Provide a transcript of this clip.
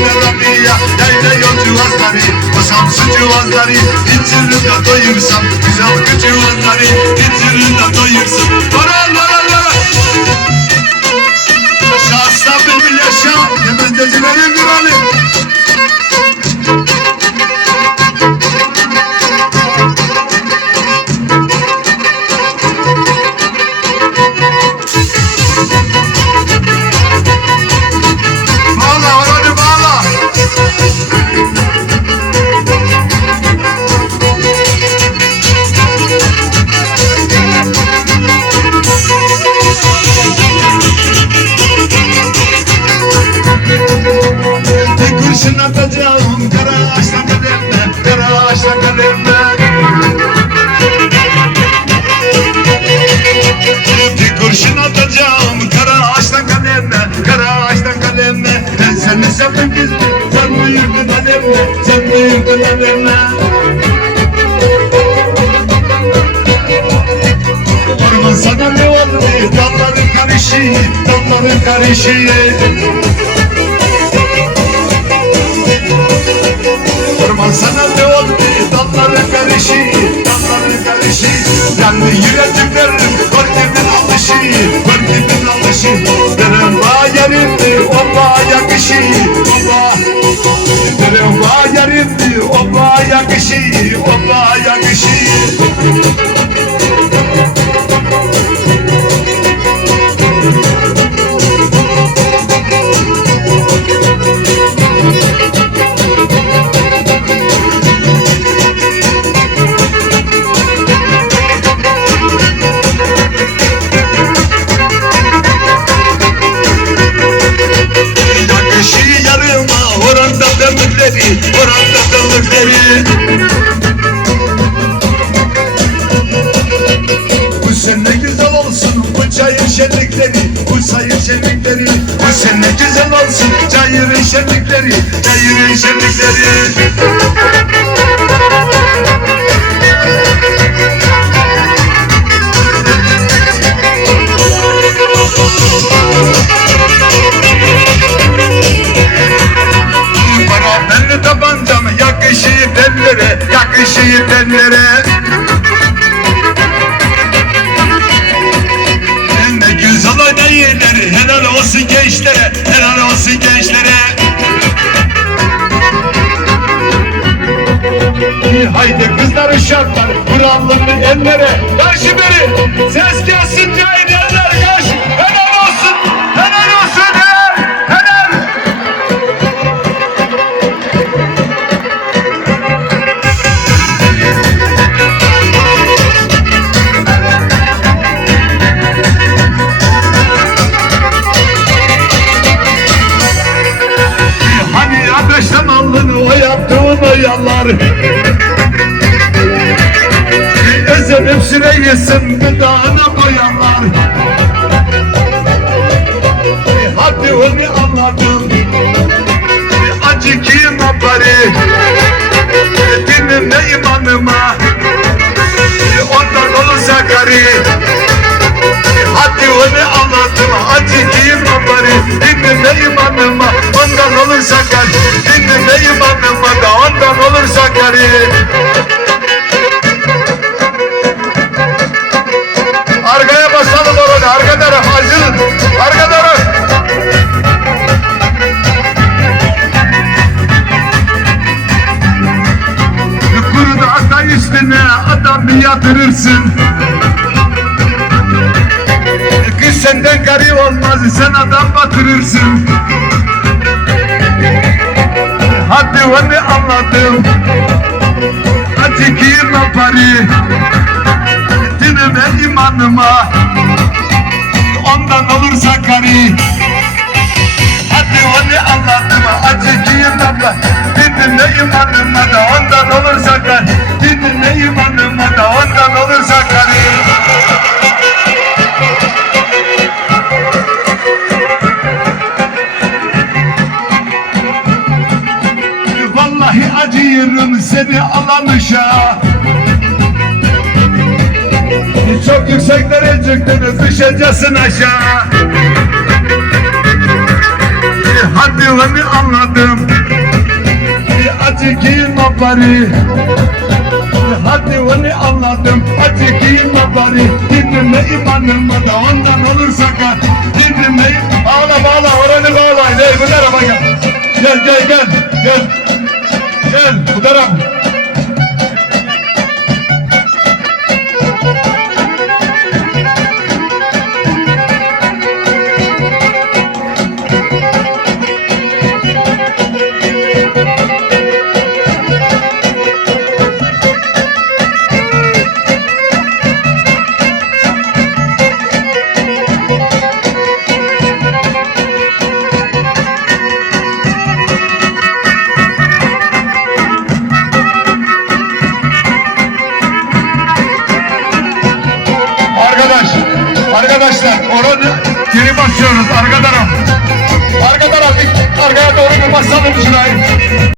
Yayla ya yayla yol civazları Basam su civazları İçirir de doyursam Güzel kız civazları İçirir de doyursam Lara Bir kurşun atacağım kara ağaçtan kalemle Kara ağaçtan kalemle. Bir kurşun atacağım kara ağaçtan kalemle Kara ağaçtan kalemle. Ben seni sevdim gizli Sen buyurdun alemle Sen buyurdun alemle. Orman sana ne oldu Dalların karışı Dalların karışı sana ne oldu? Dalları karışı Dalları karışı Yandı yürekler Korkemden alışı Korkemden alışı. Derim va yerimdi Oba yakışı. Oba Derim va yerimdi Oba yakışı Oba yakışı şenlikleri Çayırın şenlikleri. Bana belli tabancam yakışır ellere Yakışır ellere Ne güzel oynayırlar helal olsun gençlere Helal olsun gençlere Haydi kızlar uşaklar Kurallı ellere Karşı beri. Ses gelsin cahil eller Karşı. Helal olsun Helal olsun Helal Helal. Hani ateşten aldın o yaptığın o yallar Ezelim süreyesin gıdağına koyanlar Hadi onu anladım. Acı kim bari Dinime imanıma Ondan olursa gari. Hadi onu anladım. Acı kim bari Dinime imanıma Ondan olursa gari. Dinime imanıma da Ondan olursa gari arka taraf acılın. Arka taraf. Kuruda ata üstüne adam yatırırsın. Kız senden garip olmaz, sen adam batırırsın. Hadi onu anladım. Hadi kim yapari? dinime imanıma Ondan olursa kari Hadi onu anlattım acı giyinmem Dinime imanıma da ondan olursa kari Dinime imanıma da ondan olursa kari Vallahi acıyorum seni alanışa Çok yükseklere çıktınız düşeceksin aşağı. Hadi onu anladım. Acı giyme bari. Hadi onu anladım. Acı giyme bari. Dinleme imanıma da ondan olursa kar Dinleme Bağla bağla oranı bağla. Gel bu tarafa gel Gel gel gel Gel. Gel bu tarafa arkadaşlar oranı geri basıyoruz arka taraf. Arka taraf, arkaya doğru bir basalım şurayı.